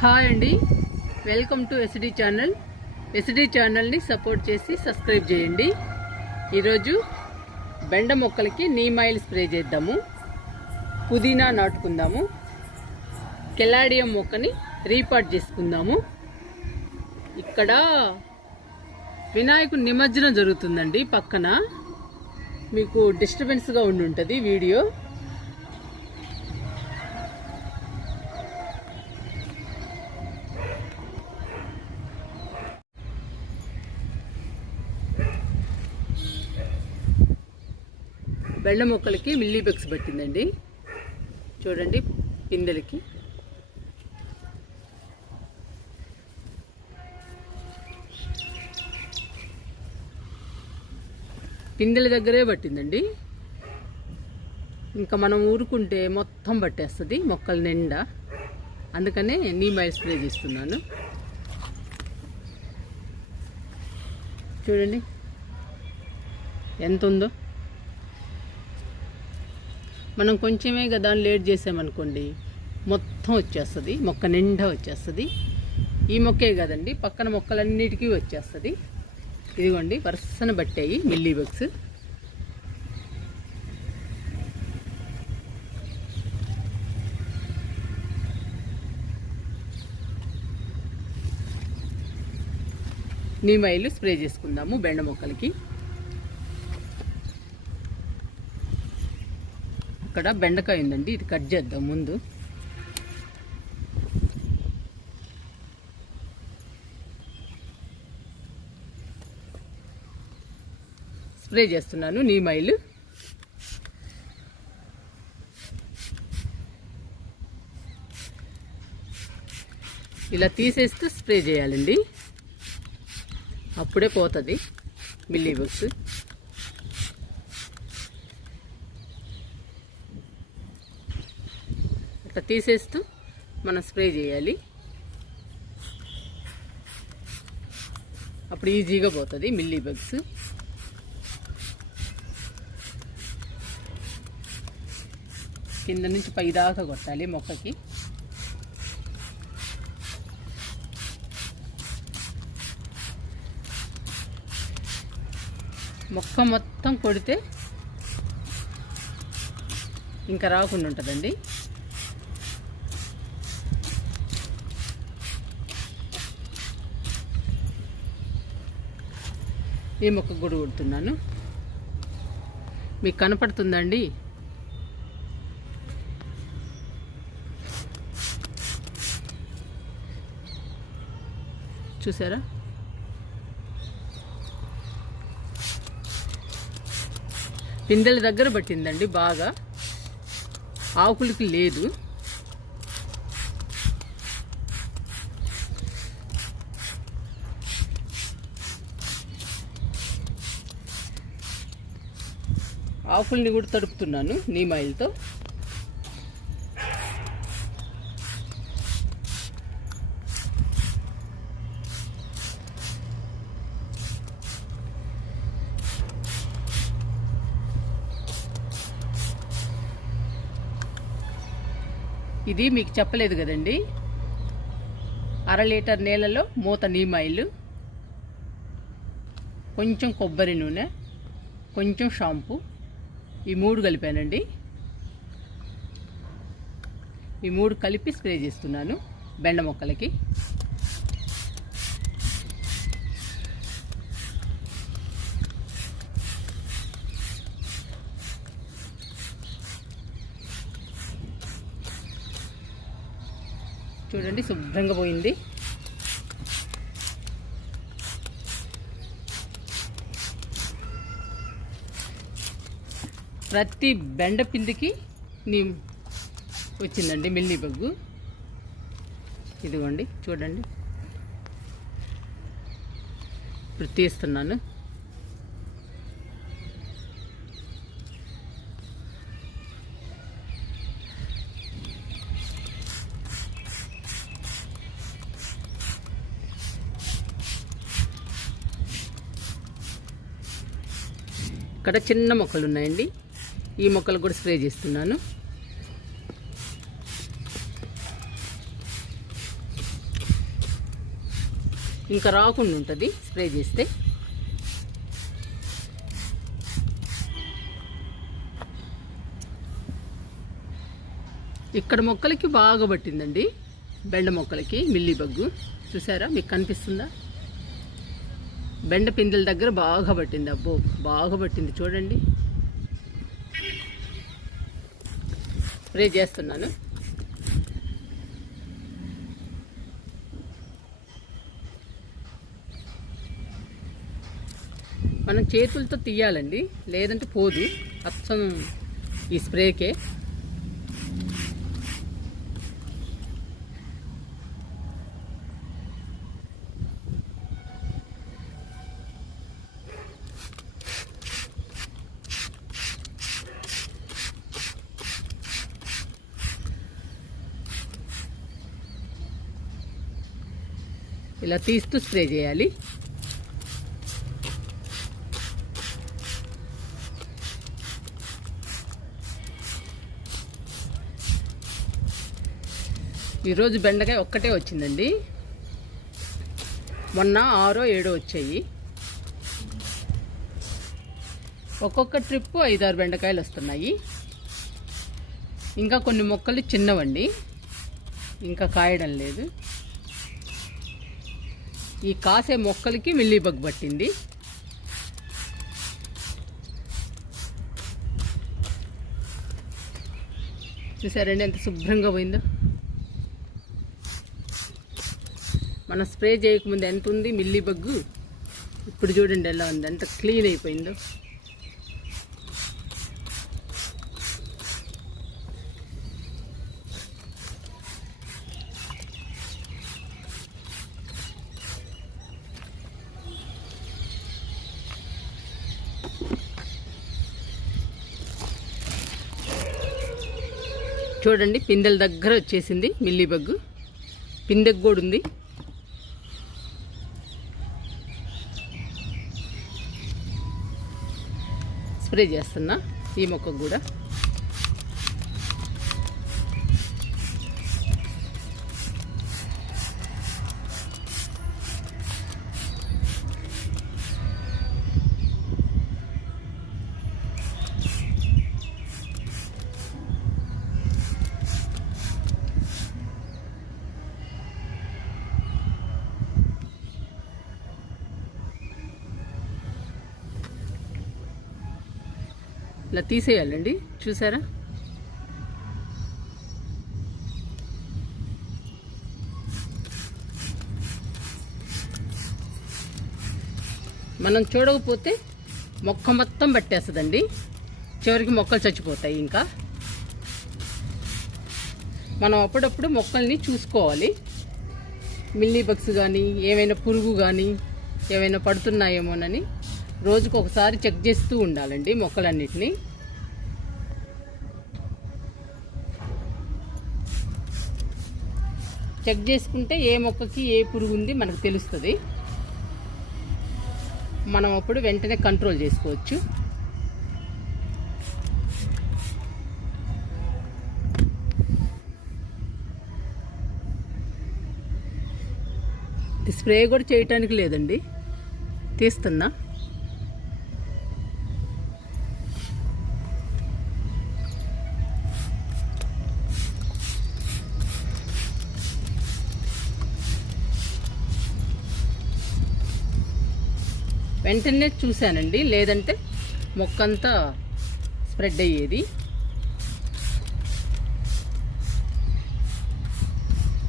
Hi అండి. Welcome to SD channel. SD ఛానల్ని support చేసి సబ్స్క్రైబ్ చేయండి. ఈరోజు బెండ మొక్కలకి నీమ్ ఆయిల్ స్ప్రే చేద్దాము. పుదీనా నాటుకుందాము. కెలాడియం మొక్కని రీపాట్ చేసుకుందాము. ఇక్కడ వినాయకుడి నిమజ్జనం జరుగుతుందండి పక్కన. మీకు డిస్టర్బెన్స్గా ఉండి ఉంటుంది వీడియో. బెండ మొక్కలకి మిల్లీబెక్స్ పట్టిందండి. చూడండి పిందెలకి. పిందెల దగ్గరే పట్టిందండి. ఇంకా మనం ఊరుకుంటే మొత్తం పట్టేస్తుంది మొక్కల నిండా. అందుకనే నీమాయిల్ స్ప్రే చేస్తున్నాను. చూడండి ఎంత ఉందో. మనం కొంచెమే కదా లేట్ చేసామనుకోండి మొత్తం వచ్చేస్తుంది మొక్క నిండా వచ్చేస్తుంది. ఈ మొక్కే కదండి పక్కన మొక్కలన్నిటికీ వచ్చేస్తుంది. ఇదిగోండి వరుసన పట్టాయి మిల్లీ బగ్స్. నీమాయిల్ స్ప్రే చేసుకుందాము బెండ మొక్కలకి. ఇక్కడ బెండకాయ ఉందండి ఇది కట్ చేద్దాం ముందు. స్ప్రే చేస్తున్నాను నీమాయిల్ ఇలా తీసేస్తే స్ప్రే చేయాలండి. అప్పుడే పోతుంది మిల్లీ బుక్స్ తీసేస్తూ మనం స్ప్రే చేయాలి. అప్పుడు ఈజీగా పోతుంది మిల్లీ బగ్స్. కింద నుంచి పై దాకా కొట్టాలి మొక్కకి. మొక్క మొత్తం కొడితే ఇంకా రాకుండా ఉంటుందండి. ఈ మొక్క కూడా కొడుతున్నాను. మీకు కనపడుతుందండి? చూసారా? పిందెల దగ్గర పట్టిందండి బాగా. ఆకులకి లేదు. ఆకుల్ని కూడా తడుపుతున్నాను నీమ్ ఆయిల్తో ఇది మీకు చెప్పలేదు కదండి. అర లీటర్ నీళ్ళలో మూత నీమాయిల్ కొంచెం కొబ్బరి నూనె కొంచెం షాంపూ. ఈ మూడు కలిపానండి. ఈ మూడు కలిపి స్ప్రే చేస్తున్నాను బెండ మొక్కలకి. చూడండి శుభ్రంగా పోయింది. ప్రతి బెండ పిందికి నీ వచ్చిందండి మిల్లీ బగ్గు. ఇదిగోండి చూడండి. ఇప్పుడు తీస్తున్నాను. ఇక్కడ చిన్న మొక్కలు ఉన్నాయండి. ఈ మొక్కలు కూడా స్ప్రే చేస్తున్నాను. ఇంకా రాకుండా ఉంటుంది స్ప్రే చేస్తే. ఇక్కడ మొక్కలకి బాగా పట్టిందండి. బెండ మొక్కలకి మిల్లి బగ్గు. చూసారా? మీకు కనిపిస్తుందా? బెండ పిందెల దగ్గర బాగా పట్టింది. అబ్బో బాగా పట్టింది. చూడండి. స్ప్రే చేస్తున్నాను. మనం చేతులతో తీయాలండి లేదంటే పోదు. అచ్చం ఈ స్ప్రేకే. ఇలా తీస్తూ స్ప్రే చేయాలి. ఈరోజు బెండకాయ ఒక్కటే వచ్చిందండి. మొన్న ఆరో ఏడో వచ్చాయి. ఒక్కొక్క ట్రిప్ ఐదారు బెండకాయలు వస్తున్నాయి. ఇంకా కొన్ని మొక్కలు చిన్నవండి. ఇంకా కాయడం లేదు. ఈ కాసే మొక్కలకి మిల్లీబగ్ పట్టింది. చూసారండి ఎంత శుభ్రంగా పోయిందో? మనం స్ప్రే చేయకముందు ఎంత ఉంది మిల్లీ బగ్గు ఇప్పుడు చూడండి ఎలా ఉంది ఎంత క్లీన్ అయిపోయిందో. చూడండి పిందెల దగ్గర వచ్చేసింది మిల్లీ బగ్గు పిందెకు కూడా ఉంది. స్ప్రే చేస్తున్నా ఈ మొక్కకు కూడా. ఇట్లా తీసేయాలండి. చూసారా? మనం చూడకపోతే మొక్క మొత్తం పట్టేస్తుందండి. చివరికి మొక్కలు చచ్చిపోతాయి ఇంకా. మనం అప్పుడప్పుడు మొక్కల్ని చూసుకోవాలి. మిల్లీ బగ్స్ కానీ ఏమైనా పురుగు కానీ ఏమైనా పడుతున్నాయేమోనని రోజుకు ఒకసారి చెక్ చేస్తూ ఉండాలండి మొక్కలన్నిటిని. చెక్ చేసుకుంటే ఏ మొక్కకి ఏ పురుగు ఉంది మనకు తెలుస్తుంది. మనం అప్పుడు వెంటనే కంట్రోల్ చేసుకోవచ్చు. స్ప్రే కూడా చేయటానికి లేదండి. తీస్తున్నా. వెంటనే చూశానండి. లేదంటే మొక్కంతా స్ప్రెడ్ అయ్యేది.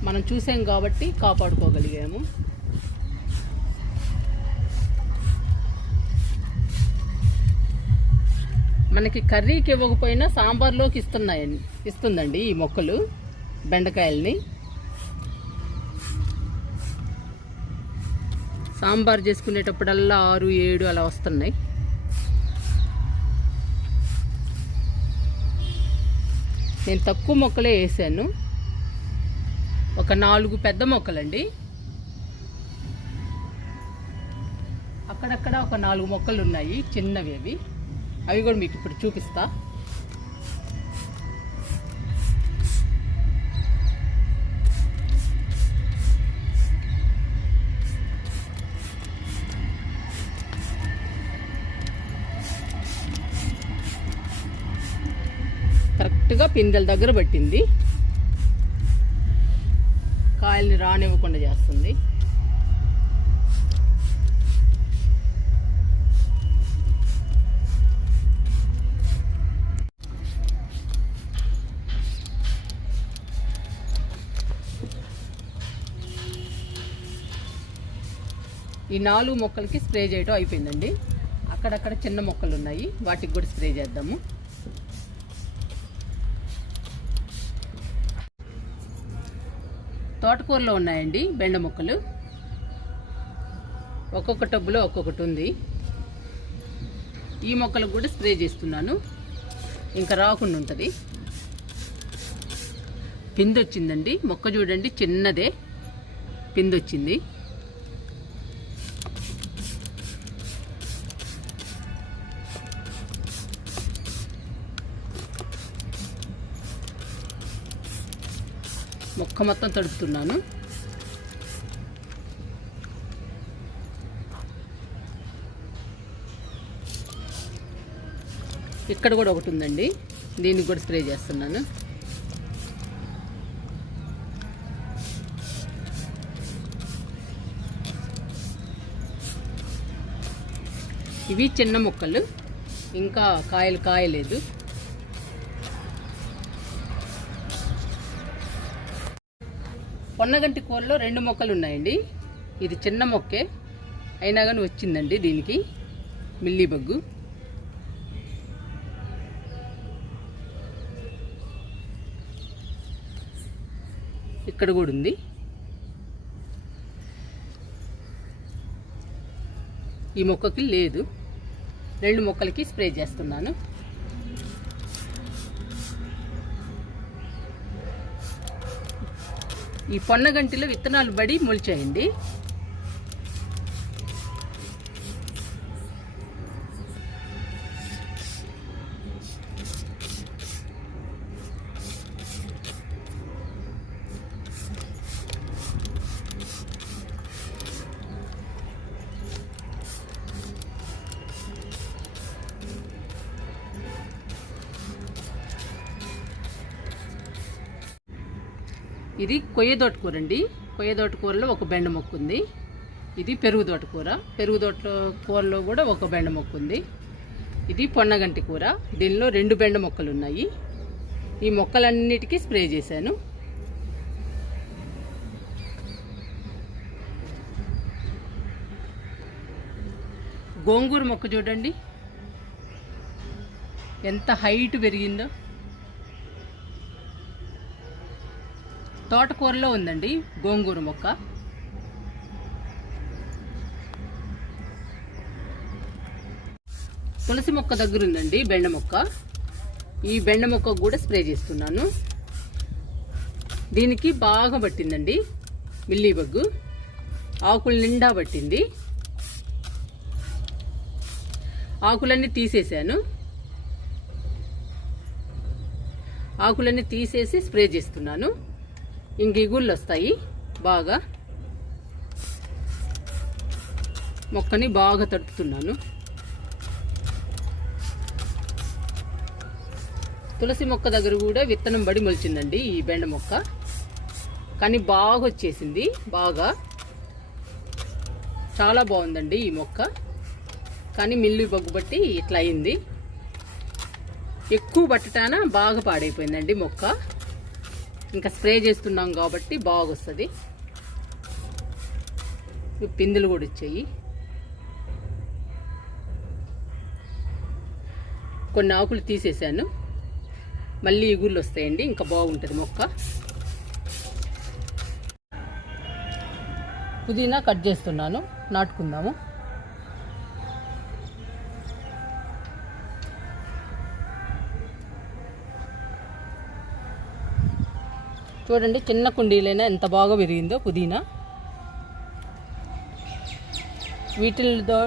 మనం చూసాం కాబట్టి కాపాడుకోగలిగాము. మనకి కర్రీకి ఇవ్వకపోయినా సాంబార్లోకి ఇస్తున్నాయని ఇస్తుందండి ఈ మొక్కలు బెండకాయల్ని. సాంబార్ చేసుకునేటప్పుడల్లా ఆరు ఏడు అలా వస్తున్నాయి. నేను తక్కువ మొక్కలే వేసాను. ఒక నాలుగు పెద్ద మొక్కలండి. అక్కడక్కడ ఒక నాలుగు మొక్కలు ఉన్నాయి చిన్నవి అవి. అవి కూడా మీకు ఇప్పుడు చూపిస్తా. పిందెల దగ్గర పట్టింది. కాయల్ని రానివ్వకుండా చేస్తుంది. ఈ నాలుగు మొక్కలకి స్ప్రే చేయడం అయిపోయిందండి. అక్కడక్కడ చిన్న మొక్కలు ఉన్నాయి వాటికి కూడా స్ప్రే చేద్దాము. కూరలో ఉన్నాయండి బెండ మొక్కలు. ఒక్కొక్క టబ్బులో ఒక్కొక్కటి ఉంది. ఈ మొక్కలకు కూడా స్ప్రే చేస్తున్నాను. ఇంకా రాకుండా ఉంటుంది. పిందొచ్చిందండి. మొక్క చూడండి చిన్నదే. పిందొచ్చింది. మొక్క మొత్తం తడుపుతున్నాను. ఇక్కడ కూడా ఒకటి ఉందండి. దీనికి కూడా స్ప్రే చేస్తున్నాను. ఇవి చిన్న మొక్కలు. ఇంకా కాయలు కాయలేదు. పొన్నగంటి కూరలో రెండు మొక్కలు ఉన్నాయండి. ఇది చిన్న మొక్కే. అయినా కానీ వచ్చిందండి దీనికి. మిల్లీ బగ్గు. ఇక్కడ కూడా ఉంది. ఈ మొక్కకి లేదు. రెండు మొక్కలకి స్ప్రే చేస్తున్నాను. ఈ పొన్నగంటిలో విత్తనాలు బడి మొలిచాయండి. ఇది కొయ్య తోటకూర అండి కొయ్య తోటకూరలో ఒక బెండ మొక్క ఉంది ఇది పెరుగు తోటకూర. పెరుగు తోట కూరలో కూడా ఒక బెండ మొక్క ఉంది ఇది పొన్నగంటి కూర. దీనిలో రెండు బెండ మొక్కలు ఉన్నాయి ఈ మొక్కలన్నిటికీ స్ప్రే చేశాను. గోంగూర మొక్క చూడండి. ఎంత హైట్ పెరిగిందో. తోటకూరలో ఉందండి గోంగూర మొక్క. తులసి మొక్క దగ్గర ఉందండి బెండ మొక్క. ఈ బెండ మొక్క కూడా స్ప్రే చేస్తున్నాను. దీనికి బాగా పట్టిందండి మిల్లీ బగ్గు ఆకులు నిండా పట్టింది. ఆకులన్నీ తీసేసాను. ఆకులన్నీ తీసేసి స్ప్రే చేస్తున్నాను. ఇంకీగుళ్ళు వస్తాయి. బాగా మొక్కని బాగా తడుపుతున్నాను. తులసి మొక్క దగ్గర కూడా విత్తనం బడి మొలిచిందండి ఈ బెండ మొక్క. కానీ బాగా వచ్చేసింది. బాగా. చాలా బాగుందండి ఈ మొక్క. కానీ మిల్లు బొగ్గుబట్టి ఇట్లా అయింది. ఎక్కువ పట్టటాన బాగా పాడైపోయిందండి మొక్క. ఇంకా స్ప్రే చేస్తున్నాం కాబట్టి బాగా వస్తుంది పిందులు కూడా ఇచ్చాయి. కొన్ని ఆకులు తీసేసాను. మళ్ళీ ఇగుళ్ళు వస్తాయండి ఇంకా బాగుంటుంది మొక్క. పుదీనా కట్ చేస్తున్నాను నాటుకుందాము. చూడండి చిన్న కుండీలైనా ఎంత బాగా పెరిగిందో పుదీనా. వీటిల్లో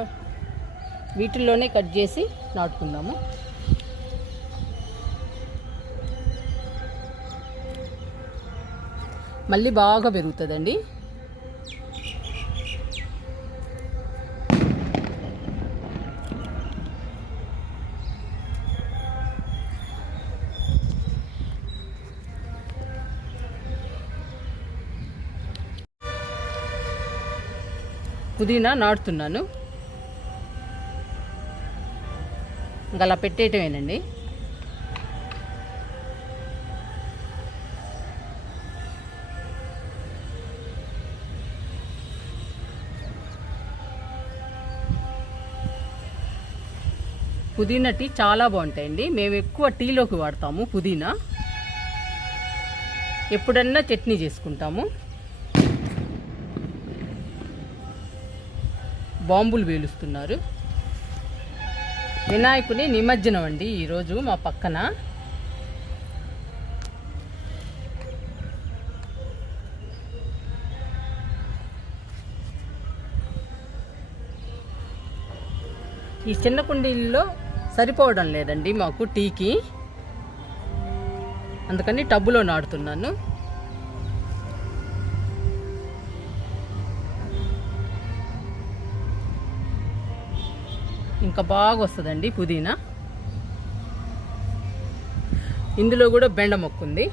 వీటిల్లోనే కట్ చేసి నాటుకుందాము. మళ్ళీ బాగా పెరుగుతుందండి. పుదీనా నాటుతున్నాను. ఇంకా అలా పెట్టేయటమేనండి. పుదీనా టీ చాలా బాగుంటాయండి. మేము ఎక్కువ టీలోకి వాడతాము పుదీనా. ఎప్పుడన్నా చట్నీ చేసుకుంటాము. బాంబులు వేలుస్తున్నారు. వినాయకుని నిమజ్జనం అండి ఈరోజు మా పక్కన. ఈ చిన్న కుండీల్లో సరిపోవడం లేదండి మాకు టీకి. అందుకని టబ్బులో నాడుతున్నాను ఇంకా బాగా వస్తుందండి పుదీనా. ఇందులో కూడా బెండ మొక్క ఉంది.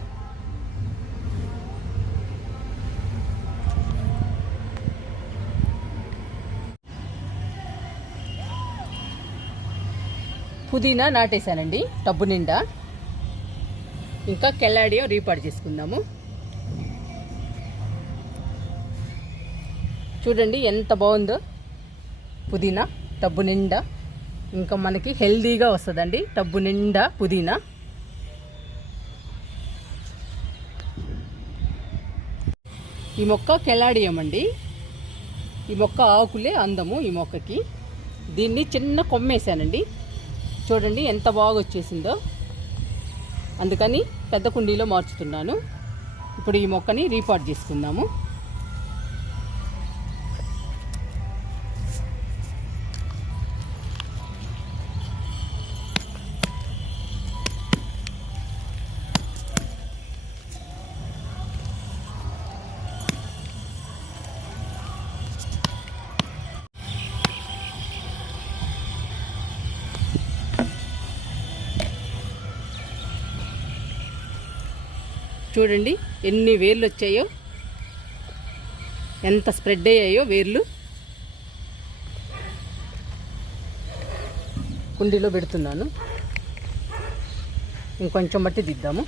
పుదీనా నాటేశానండి టబ్బు నిండా. ఇంకా కెల్లాడియో రీపాడు చేసుకుందాము. చూడండి ఎంత బాగుందో. పుదీనా టబ్బు నిండా. ఇంకా మనకి హెల్దీగా వస్తుందండి. టబ్బు నిండా పుదీనా. ఈ మొక్క కెలాడియం అండి. ఈ మొక్క ఆకులే అందము ఈ మొక్కకి. దీన్ని చిన్న కొమ్మేశానండి చూడండి ఎంత బాగా వచ్చేసిందో అందుకని పెద్ద కుండీలో మార్చుతున్నాను. ఇప్పుడు ఈ మొక్కని రీపాట్ చేసుకుందాము. చూడండి ఎన్ని వేర్లు వచ్చాయో. ఎంత స్ప్రెడ్ అయ్యాయో వేర్లు. కుండీలో పెడుతున్నాను. ఇంకొంచెం బట్టి దిద్దాము.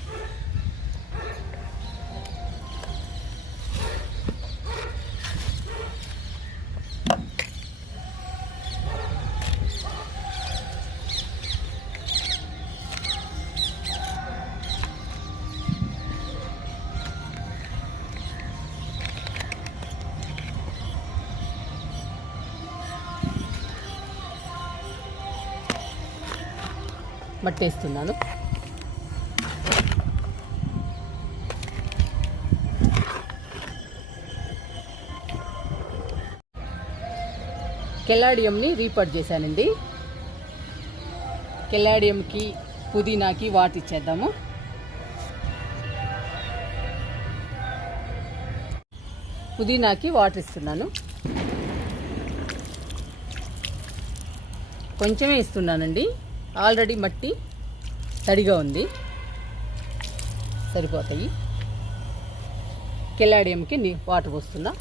పట్టేస్తున్నాను కెలాడియంని రీపాట్ చేశానండి. కెలాడియంకి పుదీనాకి వాటర్ ఇచ్చేద్దాము. పుదీనాకి వాటర్ ఇస్తున్నాను. కొంచెమే ఇస్తున్నానండి. ఆల్రెడీ మట్టి తడిగా ఉంది. సరిపోతాయి. కెలాడియంకి నీ వాటర్ పోస్తున్నా